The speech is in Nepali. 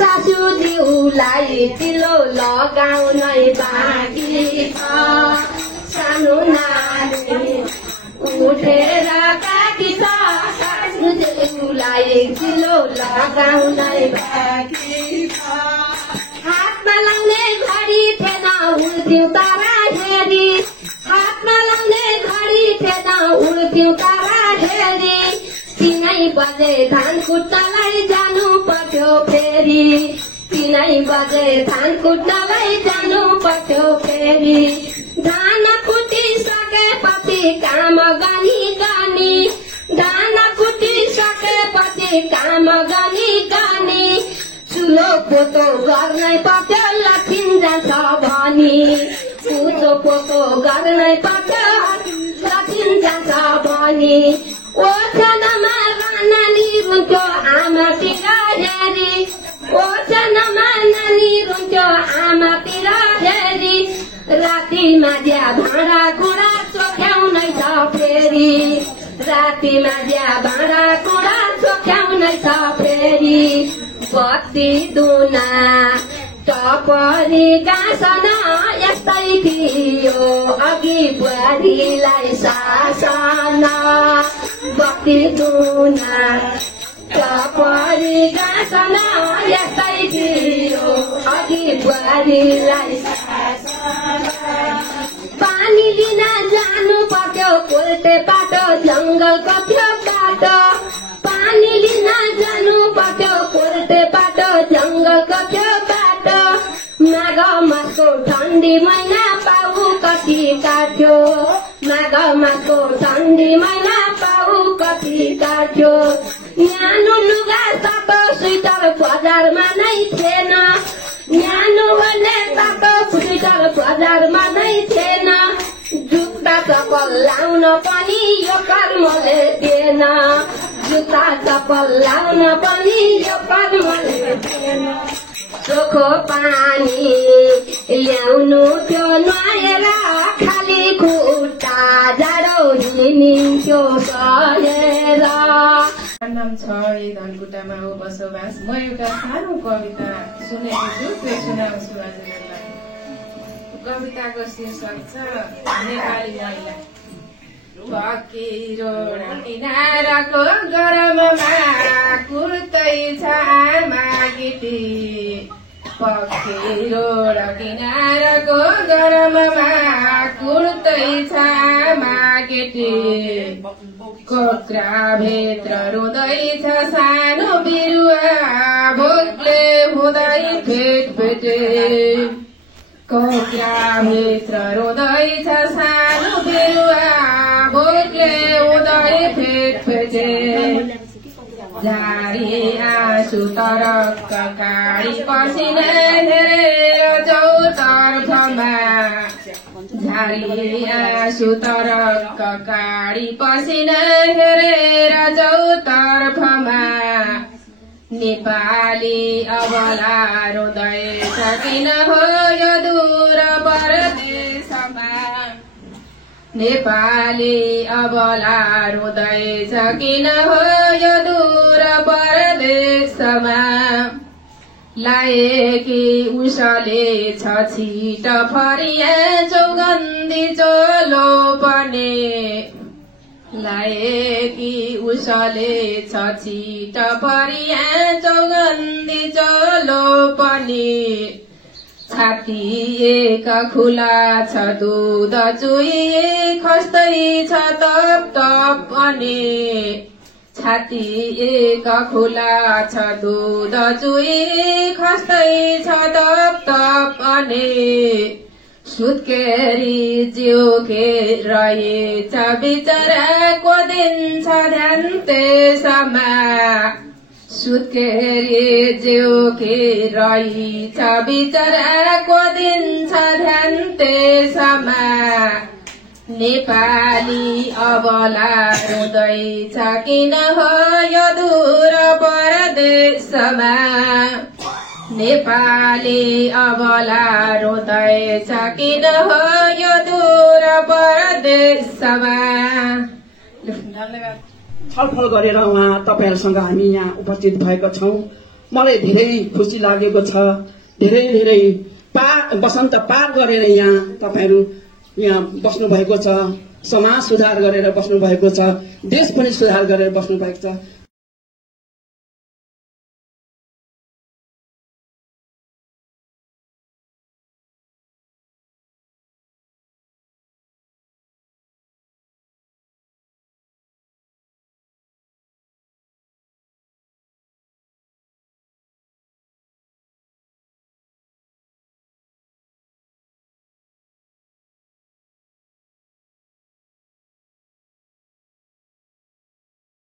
सासूज्यूलाई चिलो लगाउनै बाँकी छ सानो नानी उठेर काकी छ सासूज्यूलाई चिलो लगाउनै बाँकी छ हातमा लाउने घडी थिएन उड्थ्यौँ तारा हेरी हातमा लाउने घडी थिएन उड्थ्यौँ तारा हेरी 3 बजे धान कुट्नलाई जानु पर्थ्यो फेरि 3 बजे धान कुट्नलाई जानु पर्थ्यो फेरि धान कुटिसकेपछि काम गनी गनी धान कुटिसकेपछि काम गनी गनी चुलो पोतो गर्नै पर्थ्यो लक्षिन जान्छ भनी चुलो पोतो गर्नै पर्थ्यो लक्षिन जान्छ भनी ओछनमा नानी रुन्थ्यो आमातिर हेरी ओछनमा नानी रुन्थ्यो आमातिर हेरी रातिमा ज्या भाँडा कुँडा चोख्याउनै छ फेरि रातिमा ज्या भाँडा कुँडा चोख्याउनै छ फेरि बत्ती दुना टपरी गाँसन यस्तै थियो अघि बुहारीलाई शासन बत्ती दुना टपरी गाँसन यस्तै थियो अघि बुहारीलाई शासन पानी लिन जानु पर्थ्यो कोल्टे बाटो जङ्गलको थियो बाटो पानी लिन जानु पर्थ्यो कोल्टे बाटो जङ्गलको थियो बाटो माघ मासको ठन्डी महिना पाउ कति काट्यो माघ मासको ठन्डी महिना पाउ कति काट्यो न्यानो लुगा तातो स्वेटर बजारमा नै थिएन न्यानो भने तातो स्वेटर बजारमा नै थिएन जुत्ता चप्पल लाउन पनि यो कर्मले दिएन जुत्ता चप्पल लाउन पनि यो कर्मले दिएन चोखो पानी ल्याउनु थियो नुहाएर खाली खुट्टा जाडो हिँडिन्थ्यो सहेर नाम छ धनकुटामा हो बसोबास म एउटा सानो कविता सुनेको छु त्यो सुनाउँछु हजुरहरूलाई कविताको शीर्षक छ नेपाली महिला फकिरो किनाराको गरममा कुर्तै छ आमा गिटी फकिरो किनाराको गरममा कुर्तै छ आमा गिटी कोक्रा भित्र रुँदैछ सानो बिरुवा भोकले हुँदै फेटफेटे कोक्रा भित्र रुँदैछ सानो बिरुवा भोकले हुँदै फेटफेटे झारी आँसु तरक्क काडी पसिना हेरेर चौतर्फमा झारी आँसु तरक्क काडी पसिना हेरेर चौतर्फमा नेपाली अबला रुँदैछ किन हो यो दूर परदेशमा नेपाली अबला रुँदैछ किन हो यो दूर परदेशमा लाएकी उसले छ छिट फरिया चौगन्दी चोलो पनि लाएकी उसले छ छिट फरिया चौगन्दी चोलो पनि छाती एक खुला छ दूध चुही खस्दै छ तप तप अनि छाती एक खुला छ दूध चुही खस्दै छ तप तप अनि सुत्केरी जिउके रहेछ बिचराको दिन छ ध्यान त्यसमा सुत्केरी जिउके रहेछ बिचराको दिन छ ध्यान त्यसमा नेपाली अबला रुँदैछ किन हो यो दूर परदेशमा नेपाली अबला रुँदैछ किन हो यो सभा। धन्यवाद। छलफल गरेर उहाँ तपाईहरुसँग हामी यहाँ उपस्थित भएका छौं। मलाई धेरै खुसी लागेको छ। धेरै धेरै वसन्त पार गरेर यहाँ तपाईहरु यहाँ बस्नु भएको छ। समाज सुधार गरेर बस्नु भएको छ। देश पनि सुधार गरेर बस्नु भएको छ।